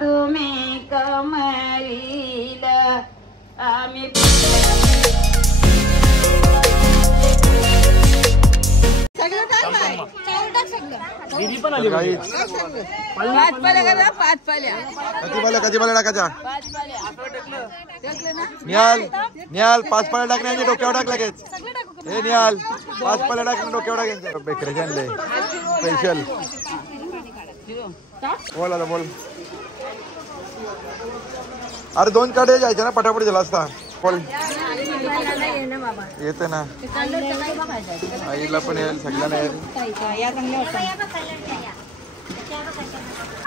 तुम्ही कमविल आम्ही कधी टाकायच्या निहाल 5 पाल्या टाकण्याचे डोक्यावर टाक लगेच. हे निहाल 5 पाल्या टाकून डोक्यावर टाकायचे. बेकरीचे आणले स्पेशल. बोल आता बोल. अरे 2 काढे जायचे ना पटापट झाला असता. बोल येते ना आईला पण येईल सगळ्यांना येईल.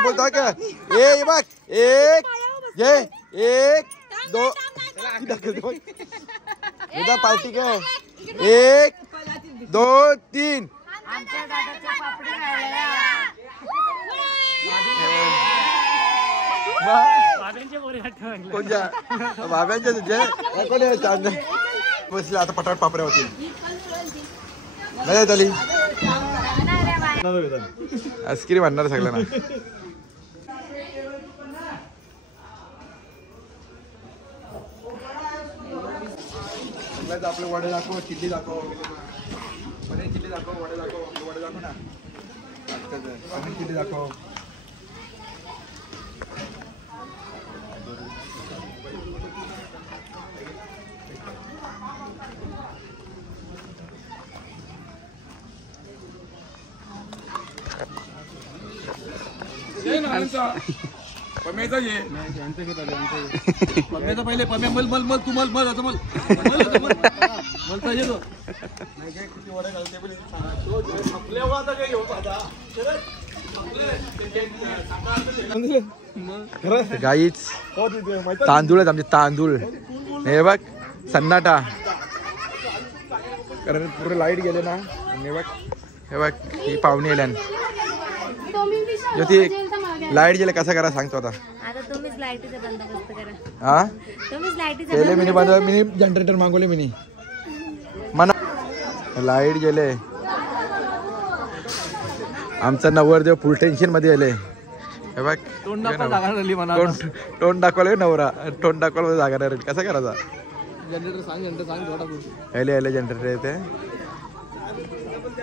बोलता का ए बघ 1 घे 1 2 एकदा पार्टी काय 1 2 3 कोणत्या बाब्यांच्या बसले आता पटाट पापऱ्या होतील. नाही झाली आईस्क्रीम आणणार सगळ्यांना. आपले वडे दाखव चिल्ली दाखव पनीर चिल्ली दाखव वडे दाखव वडे दाखव ना पनीर चिल्ली दाखव. पम्याचा ये पम्याचा पहिले पम्या मल मल मल तू मल मल आता मल मलता येतो गाईच तांदूळ आहेत आमचे तांदूळ. हे बघ सन्नाटा कारण पुरे लाईट गेले ना. हे बघ ही पाहुणे येल्यान ज्योती लाईट गेले कसा करा सांगतो आता. तुम्हीच लाईटीचा बंदोबस्त करा. हा तुम्हीच लाईटीचा केले मिनी बंद मिनी जनरेटर मागवले मिनी मना लाईट गेले. आमचा नवरदेव फुल टेन्शन मध्ये आले. हे बघ तोंड दाखवायला नवरा तोंड दाखवायला जागा नाही. कसा करायचा जनरेटर सांग आले जनरेटर येते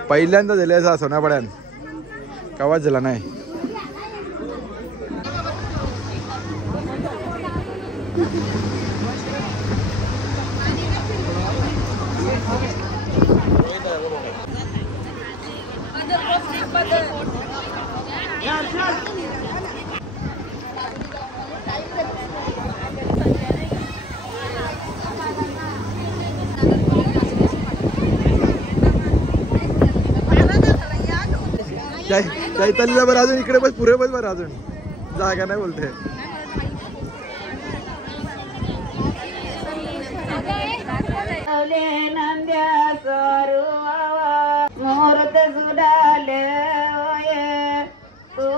पहिल्यांदा दिले असा सोन्यापड्यान कवाच झाला नाही. चैतन्य बरं अजून इकडे बस पुरे बस बरं अजून जागा नाही बोलते. नंद्या मुहूर्त सुडाले तू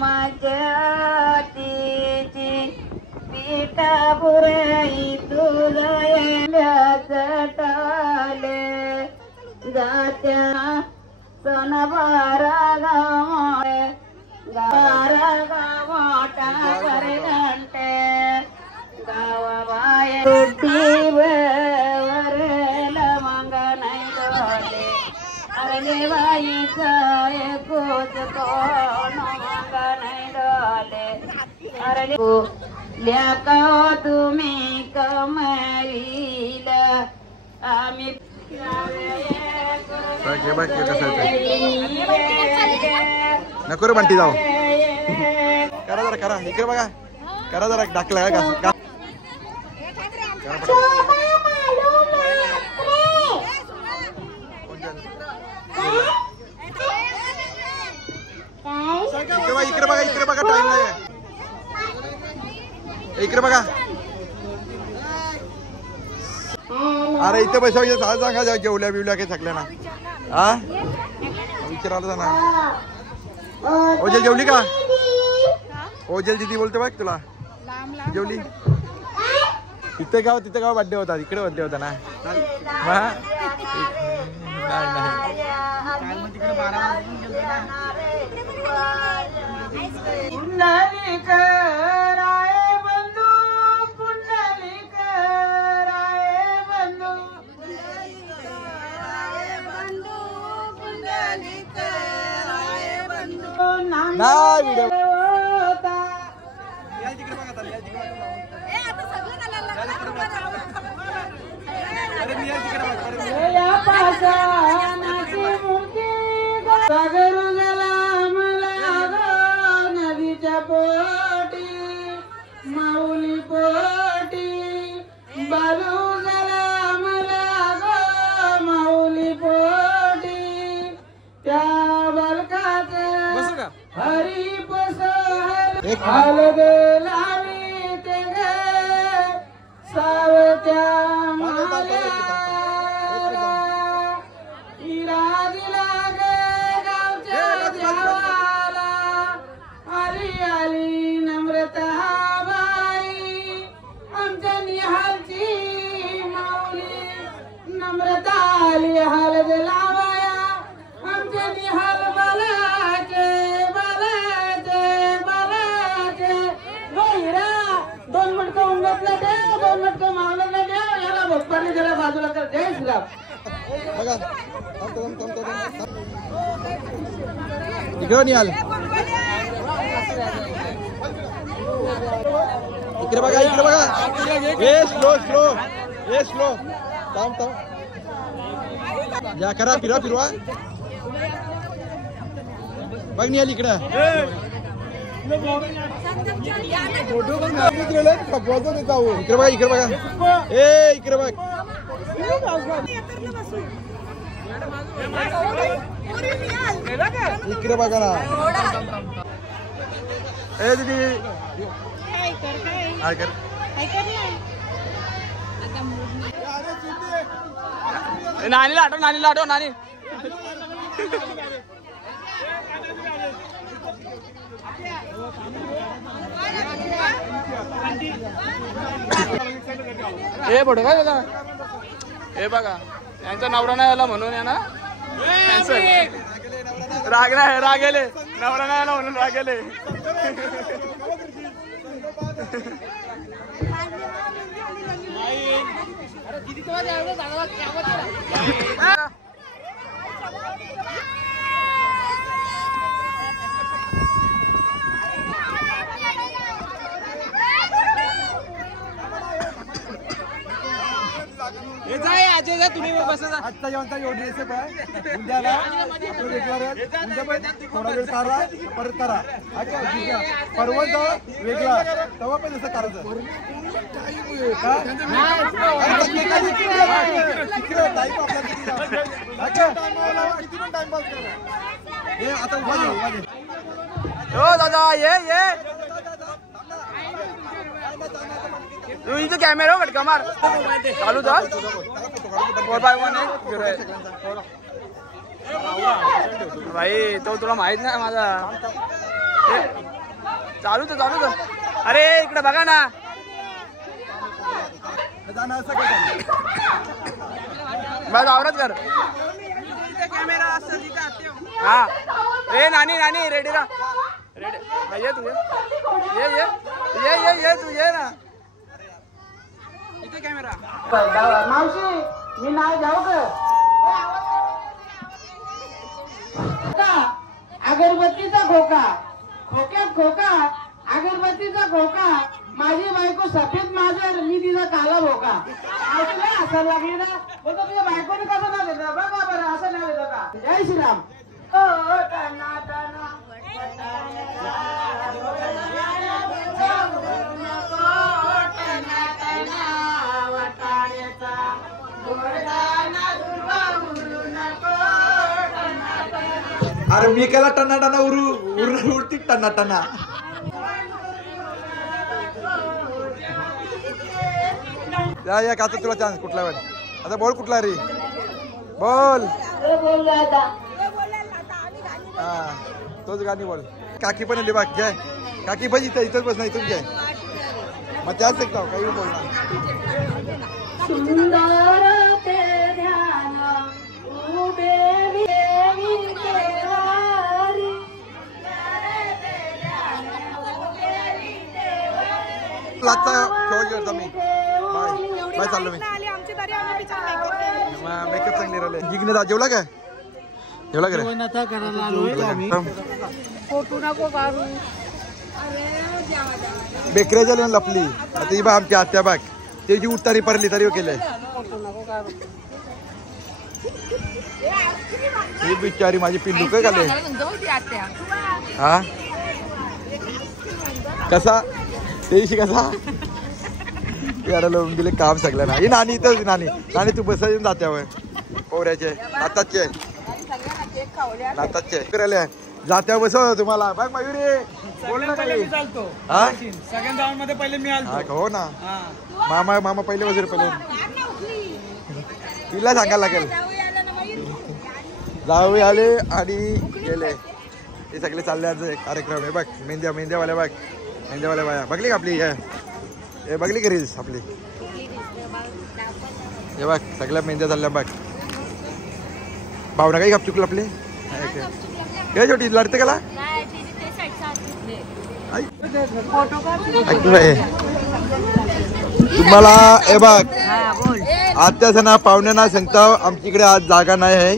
माझ्या तिची पिठा पुरई तुझ्या चटाले जात्या सन बारा गावाटा करे घंटे गावा बाय वरला मंग नाही डोले अरे बाईचा कोच कोण मंग नाही डोले अरे ल्याका तुम्ही कमविल आम्ही नको रे बंटी जाऊ करा जरा करा इकडे बघा करा जरा टाकला का इकडे बघा टाइम नाही इकडे बघा. अरे इथे पैसा सांगा जेवल्या बिवल्या काही थकल्या ना. हा विचारायला ना ओजल जेवली का ओजल दिदी बोलते बघ तुला जेवली. इथे गाव तिथे गाव बर्थडे होता इकडे बर्थडे होता ना. नाही पुंडलिक राय बंधू पुंडलिक राय बंधू पुंडलिक राय बंधू नाही व्हिडिओ सागर गेला मला नदीच्या पोटी माऊली पोटी बालू गेला मला माऊली पोटी त्या बालकाचे हरी हलद लावी ते गे सावत्या हलद लावाया आमचे निहाल बालाचे बालाचे बालाचे गहिरा 2 मटकं उंगतला ठेव 2 मटकं मावळला ठेव याला भक्ताने जरा बाजूला कर जय श्रीराम बघा इकडे निहाल इकडे बघा ए स्लो थांब या करा फिरवा बघ निहाल इकडं इकडे बघा ए इकडे बघ इकडे बघा ना ए दीदी काय कर नानीला आठव नानी हे बघ का त्याला हे बघा यांचा नवरा नाही आला म्हणून या ना रागेले नवरा नाही आला म्हणून रागेले तुम्ही आजचा जेवणचा योजनेचे पण उद्याला उद्या पण थोडा वेळ करा परत करा परवत वेगळा तेव्हा पण असं करायचं आता हो दादा ये तू इथं कॅमेरा फटका मार चालू था 4x1 भाई तो तुला माहित नाही माझा चालू तर अरे इकडे बघा ना बस आवरत कर हा ए नानी रेडी ना रेडी ये तू ये तू ये ना इथे कॅमेरा मावशी मी नाही जाऊ का अगरबत्तीचा खोक्यात खोका अगरबत्तीचा खोका माझी बायको सफेद माझर मी तिचा काला भोका असं लागली ना बोलतो तुझ्या बायकोने कसं ना देतं बघा बरं असं नाही देतं का जय श्रीराम अरे मी केला टना उरती टना या का तुला चान्स कुठला वेळ आता बोल कुठला रे बोल हा तोच गाणी बोल काकी पण आली बाकी घ्या काकी पण इथंच बस नाही इथून घ्या मग त्याच एक काही बोलणार सुंदर ते ध्यान उभे विंकेवारी क्लासचा शो करतो मी. बाय चाललो मी. मेकअप चांगली राहिले. जिग्ने दा जेवला काय? जेवला काय? बेकऱ्याच्या लिहून लपली. आता ही बा आमची आत्या बाग त्याची उतारी परली तरी केलंय. ही बिचारी माझी पिल्लू काय खाले. हा कसा तेशी कसा याला लावून दिले काम सगळं ना. ही नानी इथं नानी नानी तू बस येऊन जात्यावर पोऱ्याचे नाताचे नाताचे फिरायला जात्या बसव तुम्हाला बघ मयुरी बोल ना काही. हा सगळ्या गावांमध्ये पहिले मी आलो. हो ना मामा मामा पहिले वजीर पहिले तिला सांगायला लागेल. जाऊ आले आणि गेले. हे सगळे चालले कार्यक्रम आहे बघ. मेंद्यावाल्या बघ मेंद्यावाल्या बाया बघली का आपली. हे बघली का रील्स आपली. हे बघ सगळ्या मेंद्या चालल्या बघ. भावना काही गप चुकलं आपले काय छोटी लढते कला. तुम्हाला हे बघ आत्या ना पाहुण्यांना सांगता आमच्याकडे आज जागा नाही आहे.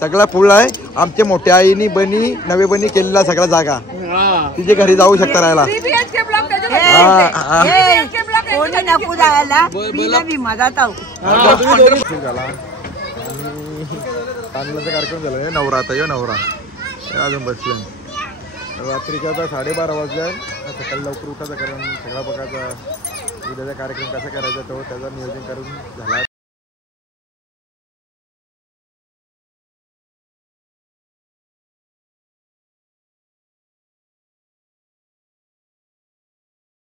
सगळा फुल आहे. आमच्या मोठ्या आईनी बनी नवे बनी केलेला सगळा जागा तिच्या घरी जाऊ शकता राहायला. कार्यक्रम झाला नवरा आता यो नवरा अजून बसले. रात्रीच्या आता 12:30 वाजले. सकाळी लवकर उठायचा कारण सगळा बघायचा उद्याचा कार्यक्रम कसा करायचा तो त्याचं नियोजन करून झाला.